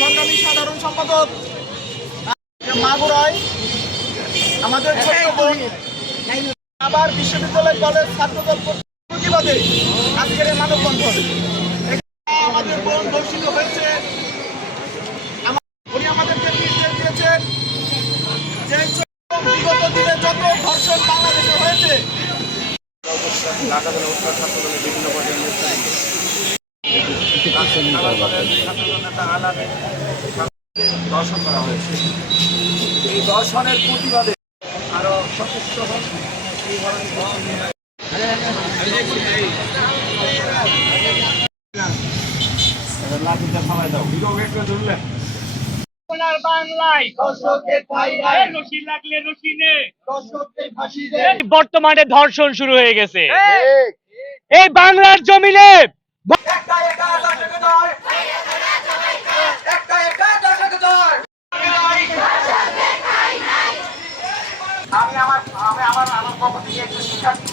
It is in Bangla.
সংগ্রামী সাধারণ সম্পাদক মাগুরায় আমাদের ছোট্ট বোন আবার বিশ্ববিদ্যালয় কলেজ ছাত্রদল প্রতিবাদে আজকের এই মানববন্ধন। আমাদের বোন ধর্ষিত হয়েছে, উনি আমাদেরকে নির্দেশ দিয়েছেন যে বিগত দিনে যত ধর্ষণ বাংলাদেশে হয়েছে বিভিন্ন দর্শন করা হয়েছে। এই দর্শনের প্রতিবাদে আরো সচেষ্ট হন। এই ধরনের বর্তমানে ধর্ষণ শুরু হয়ে গেছে এই বাংলার জমিনে। আমি আমার পক্ষ থেকে একটু শিক্ষার্থী